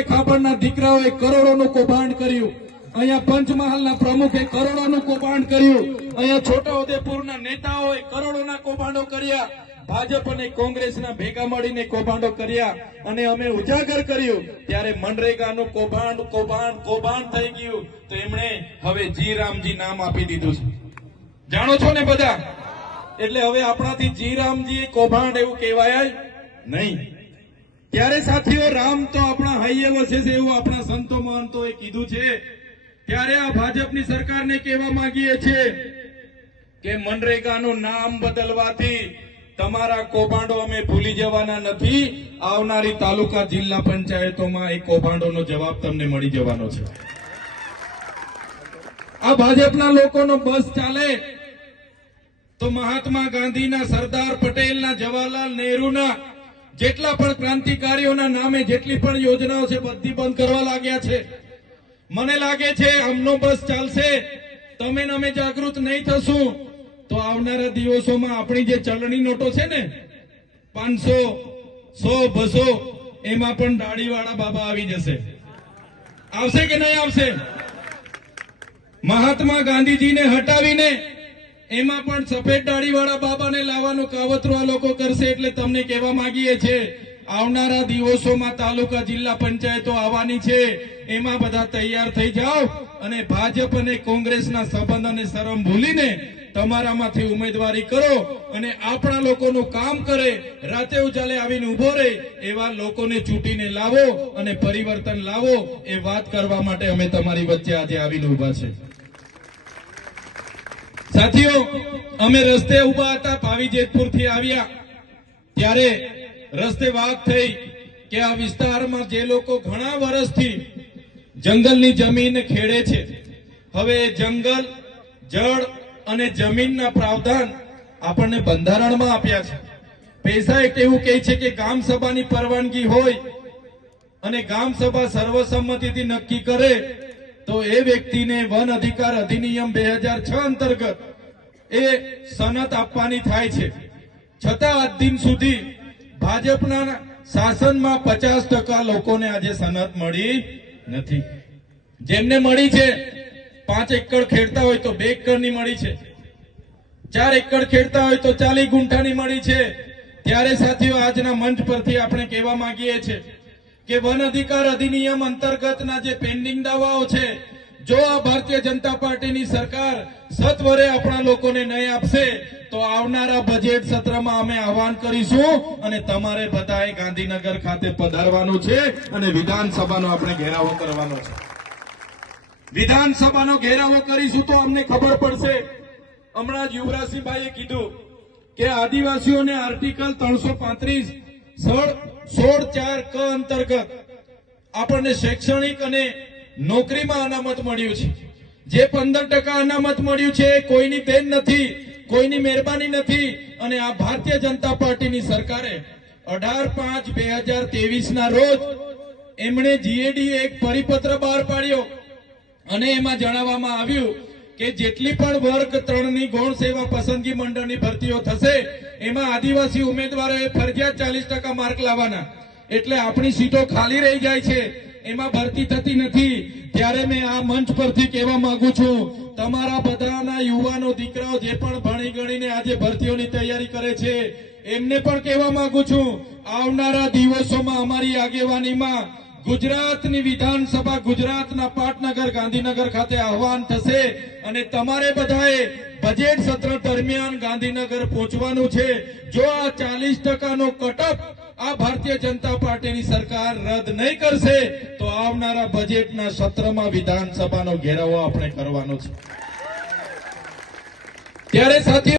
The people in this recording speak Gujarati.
ગોવિંદભાઈ ખાબડના દીકરાઓએ કરોડોનું કૌભાંડ કર્યું. અહીંયા પંચમહાલના પ્રમુખે કરોડોનું કૌભાંડ કર્યું. અહીંયા છોટાઉદેપુરના નેતાઓએ કરોડોના કૌભાંડો કર્યા. ભાજપ અને કોંગ્રેસના ભેગા મળીને કૌભાંડો કર્યા અને અમે ઉજાગર કર્યું. ત્યારે મનરેગાનું કૌભાંડ કૌભાંડ કૌભાંડ થઈ ગયું. તો એમણે હવે જી રામજી નામ આપી દીધું છે. જાણો છો ને બધા? એટલે હવે આપણાથી જી રામજી કૌભાંડ એવું કહેવાય નહીં. ત્યારે સાથીઓ, રામ તો આપણા હાઈએ વસે છે એવું આપણા સંતો મહંતોએ કીધું છે. ત્યારે આ ભાજપની સરકારને કહેવા માંગીએ છીએ કે મનરેગાનું નામ બદલવાથી તમારા કૌભાંડો અમે ભૂલી જવાના નથી. આવનારી તાલુકા જિલ્લા પંચાયતોમાં એ કૌભાંડોનો જવાબ તમને મળી જવાનો છે. આ ભાજપના લોકોનો બસ ચાલે તો મહાત્મા ગાંધીના સરદાર પટેલના જવાહરલાલ નહેરુના જેટલા પણ ક્રાંતિકારીઓના નામે જેટલી પણ યોજનાઓ છે, બધી બંધ કરવા લાગ્યા છે. મને લાગે છે અમનો બસ ચાલશે. તમે અમે જાગૃત નહીં થશું. તો આવનારા દિવસોમાં આપણી જે ચલણી નોટો છે ને, પાંચસો, સો, બસો, એમાં પણ દાઢીવાળા બાબા આવી જશે. આવશે કે નહીં આવશે? મહાત્મા ગાંધીજીને હટાવીને એમાં પણ સફેદ દાઢીવાળા બાબાને લાવવાનું કાવતરું આ લોકો કરશે એટલે તમને કહેવા માંગીએ છે, આવનારા દિવસોમાં તાલુકા જિલ્લા પંચાયતો આવવાની છે, એમાં બધા તૈયાર થઈ જાઓ અને ભાજપ અને કોંગ્રેસના સંબંધ અને શરમ ભૂલીને તમારામાંથી ઉમેદવારી કરો અને આપણા લોકોનું કામ કરે, રાતે ઉજાલે આવીને ઊભો રહે, એવા લોકોને ચૂંટીને લાવો અને પરિવર્તન લાવો એ વાત કરવા માટે અમે તમારી વચ્ચે આજે આવીને ઊભા છે. સાથીઓ, અમે રસ્તે ઊભા હતા ભાવી જેતપુરથી આવ્યા. ત્યારે રસ્તે વાત થઈ કે આ વિસ્તારમાં જે લોકો ઘણા વર્ષથી જંગલની જમીન ખેડે છે, હવે જંગલ, જળ અને જમીનના પ્રાવધાન આપણને બંધારણમાં આપ્યા છે. પૈસા એક એવું કહે છે કે ગામ સભાની પરવાનગી હોય અને ગામ સભા સર્વસંમતિથી નક્કી કરે તો એ વ્યક્તિને વન અધિકાર અધિનિયમ બે હજાર છ અંતર્ગત એ સનત આપવાની થાય છે. છતાં આજ દિન સુધી ભાજપના શાસનમાં પચાસ ટકા લોકોને આજે સનત મળી નથી. જેમને મળી છે, પાંચ એકડ ખેડતા હોય તો બે એકડની મળી છે. ચાર એકડ ખેડતા હોય તો ચાલી ગુંઠાની મળી છે. ત્યારે સાથીઓ, આજના મંચ પરથી આપણે કહેવા માંગીએ છીએ કે વન અધિકાર અધિનિયમ અંતર્ગતના જે પેન્ડિંગ દાવાઓ છે, જો આ ભારતીય જનતા પાર્ટીની સરકાર સત્વરે આપણા લોકોને નહીં આપશે, તો આવનારા બજેટ સત્રમાં અમે આહવાન કરીશું અને તમારે બધાએ ગાંધીનગર ખાતે પધારવાનું છે અને વિધાનસભાનો આપણે ઘેરાવો કરવાનો છે. વિધાનસભાનો ઘેરાવો કરીશું તો અમને ખબર પડશે. હમણાં જ યુવરાજસિંહભાઈએ કીધું કે આદિવાસીઓને આર્ટિકલ ત્રણસો પાંત્રીસ સોળ સોળ ચાર ક અંતર્ગત આપણને શૈક્ષણિક અને નોકરીમાં અનામત મળ્યું છે. જે પંદર ટકા અનામત મળ્યું છે, કોઈની દેન નથી, કોઈની મહેરબાની નથી અને આ ભારતીય જનતા પાર્ટીની સરકારે અઢાર પાંચ બે હજાર ના રોજ એમણે જીએડી એક પરિપત્ર બહાર પાડ્યો અને એમાં જણાવવામાં આવ્યું કે જેટલી પણ વર્ગ ત્રણની ગૌણ સેવા પસંદગી મંડળની ભરતીઓ થશે, એમાં આદિવાસી ઉમેદવારોએ ફરજિયાત ચાલીસ ટકા માર્ક લાવવાના. એટલે આપણી સીટો ખાલી રહી જાય છે. એમાં ભરતી થતી નથી. ત્યારે મેં આ મંચ પરથી કહેવા માંગુ છું, તમારા બધાના યુવાનો દીકરાઓ જે પણ ભણી ગણીને આજે ભરતીઓની તૈયારી કરે છે, એમને પણ કહેવા માંગુ છું, આવનારા દિવસોમાં અમારી આગેવાનીમાં ગુજરાતની વિધાનસભા ગુજરાતના પાટનગર, ગાંધીનગર ખાતે આહવાન થશે અને તમારે બધાએ બજેટ સત્ર દરમિયાન ગાંધીનગર પહોંચવાનું છે. જો આ ચાલીસ ટકાનો કટઅપ આ ભારતીય જનતા પાર્ટીની સરકાર રદ નહીં કરશે, તો આવનારા બજેટના સત્રમાં વિધાનસભાનો ઘેરાવો આપણે કરવાનો છે. ત્યારે સાથે